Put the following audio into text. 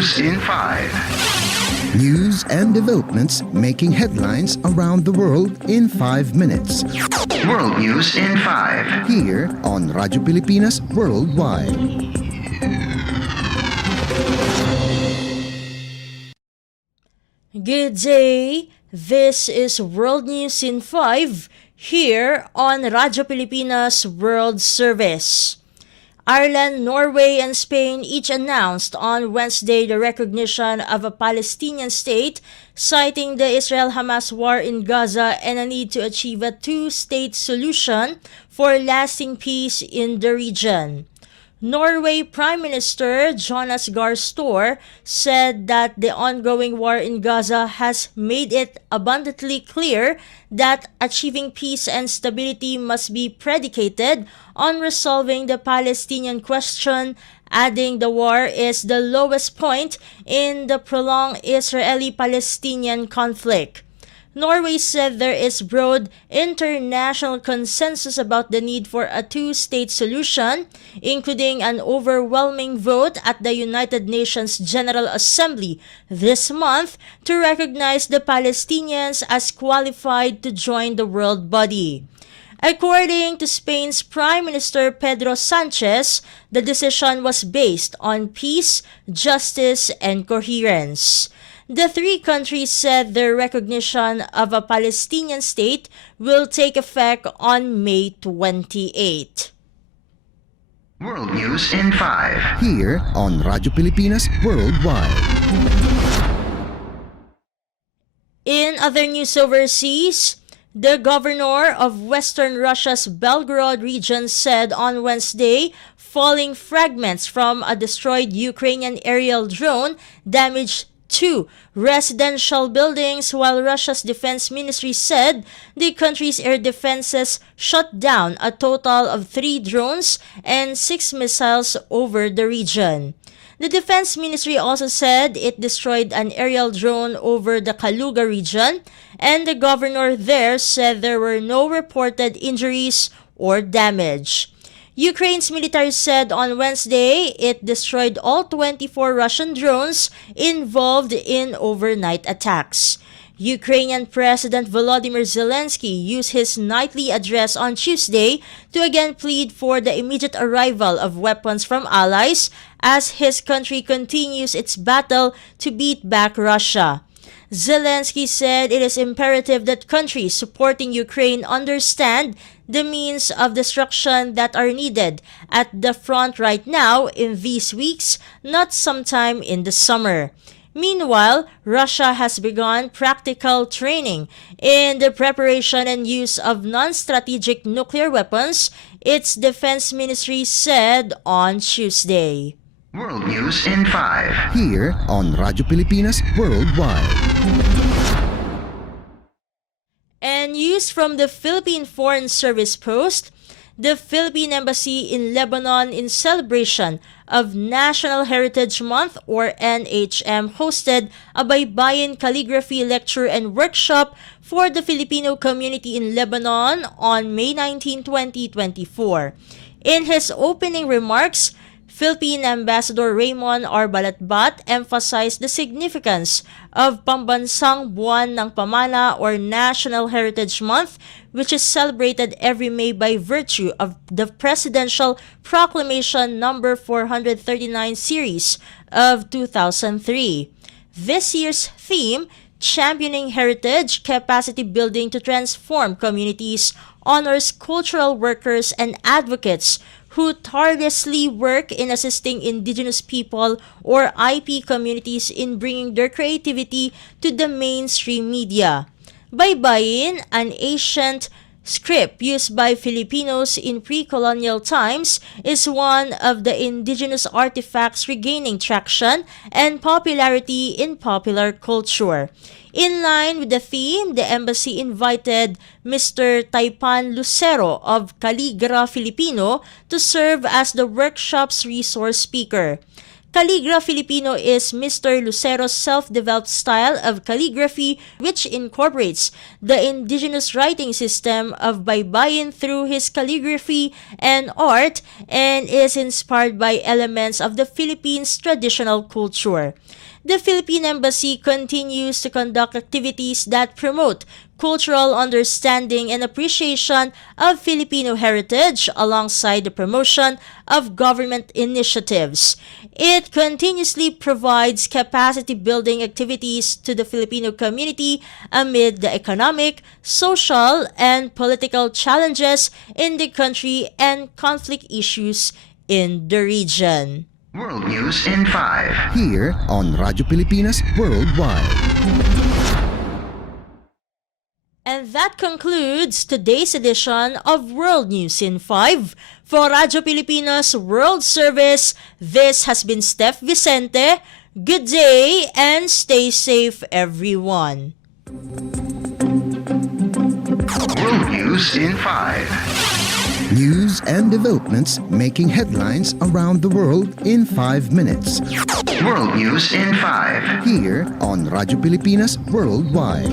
News in 5. News and developments making headlines around the world in 5 minutes. World News in 5. Here on Radyo Pilipinas Worldwide. Good day. This is World News in 5 here on Radyo Pilipinas World Service. Ireland, Norway, and Spain each announced on Wednesday the recognition of a Palestinian state, citing the Israel-Hamas war in Gaza and a need to achieve a two-state solution for lasting peace in the region. Norway Prime Minister Jonas Gahr Store said that the ongoing war in Gaza has made it abundantly clear that achieving peace and stability must be predicated on resolving the Palestinian question, adding the war is the lowest point in the prolonged Israeli-Palestinian conflict. Norway said there is broad international consensus about the need for a two-state solution, including an overwhelming vote at the United Nations General Assembly this month to recognize the Palestinians as qualified to join the world body. According to Spain's Prime Minister Pedro Sanchez, the decision was based on peace, justice, and coherence. The three countries said their recognition of a Palestinian state will take effect on May 28. World News in 5. Here on Radyo Pilipinas Worldwide. In other news overseas, the governor of Western Russia's Belgorod region said on Wednesday falling fragments from a destroyed Ukrainian aerial drone damaged two residential buildings, while Russia's defense ministry said the country's air defenses shot down a total of 3 drones and 6 missiles over the region. The defense ministry also said it destroyed an aerial drone over the Kaluga region, and the governor there said there were no reported injuries or damage. Ukraine's military said on Wednesday it destroyed all 24 Russian drones involved in overnight attacks. Ukrainian President Volodymyr Zelensky used his nightly address on Tuesday to again plead for the immediate arrival of weapons from allies as his country continues its battle to beat back Russia. Zelensky said it is imperative that countries supporting Ukraine understand the means of destruction that are needed at the front right now in these weeks, not sometime in the summer. Meanwhile, Russia has begun practical training in the preparation and use of non-strategic nuclear weapons, its defense ministry said on Tuesday. World News in 5. Here on Radyo Pilipinas Worldwide. And news from the Philippine Foreign Service Post, the Philippine Embassy in Lebanon in celebration of National Heritage Month or NHM hosted a baybayin calligraphy lecture and workshop for the Filipino community in Lebanon on May 19, 2024. In his opening remarks, Philippine Ambassador Raymond R. Balatbat emphasized the significance of Pambansang Buwan ng Pamana or National Heritage Month, which is celebrated every May by virtue of the Presidential Proclamation number 439 series of 2003. This year's theme, Championing Heritage, Capacity Building to Transform Communities, honors cultural workers and advocates who tirelessly work in assisting indigenous people or IP communities in bringing their creativity to the mainstream media. Baybayin, an ancient script used by Filipinos in pre-colonial times, is one of the indigenous artifacts regaining traction and popularity in popular culture. In line with the theme, the embassy invited Mr. Taipan Lucero of Caligra Filipino to serve as the workshop's resource speaker. Calligra Filipino is Mr. Lucero's self-developed style of calligraphy which incorporates the indigenous writing system of baybayin through his calligraphy and art and is inspired by elements of the Philippines' traditional culture. The Philippine Embassy continues to conduct activities that promote cultural understanding and appreciation of Filipino heritage alongside the promotion of government initiatives. It continuously provides capacity building activities to the Filipino community amid the economic, social, and political challenges in the country and conflict issues in the region. World News in 5. Here on Radyo Pilipinas Worldwide. And that concludes today's edition of World News in 5. For Radyo Pilipinas World Service, this has been Steph Vicente. Good day and stay safe, everyone. World News in 5. News and developments making headlines around the world in 5 minutes. World News in 5. Here on Radyo Pilipinas Worldwide.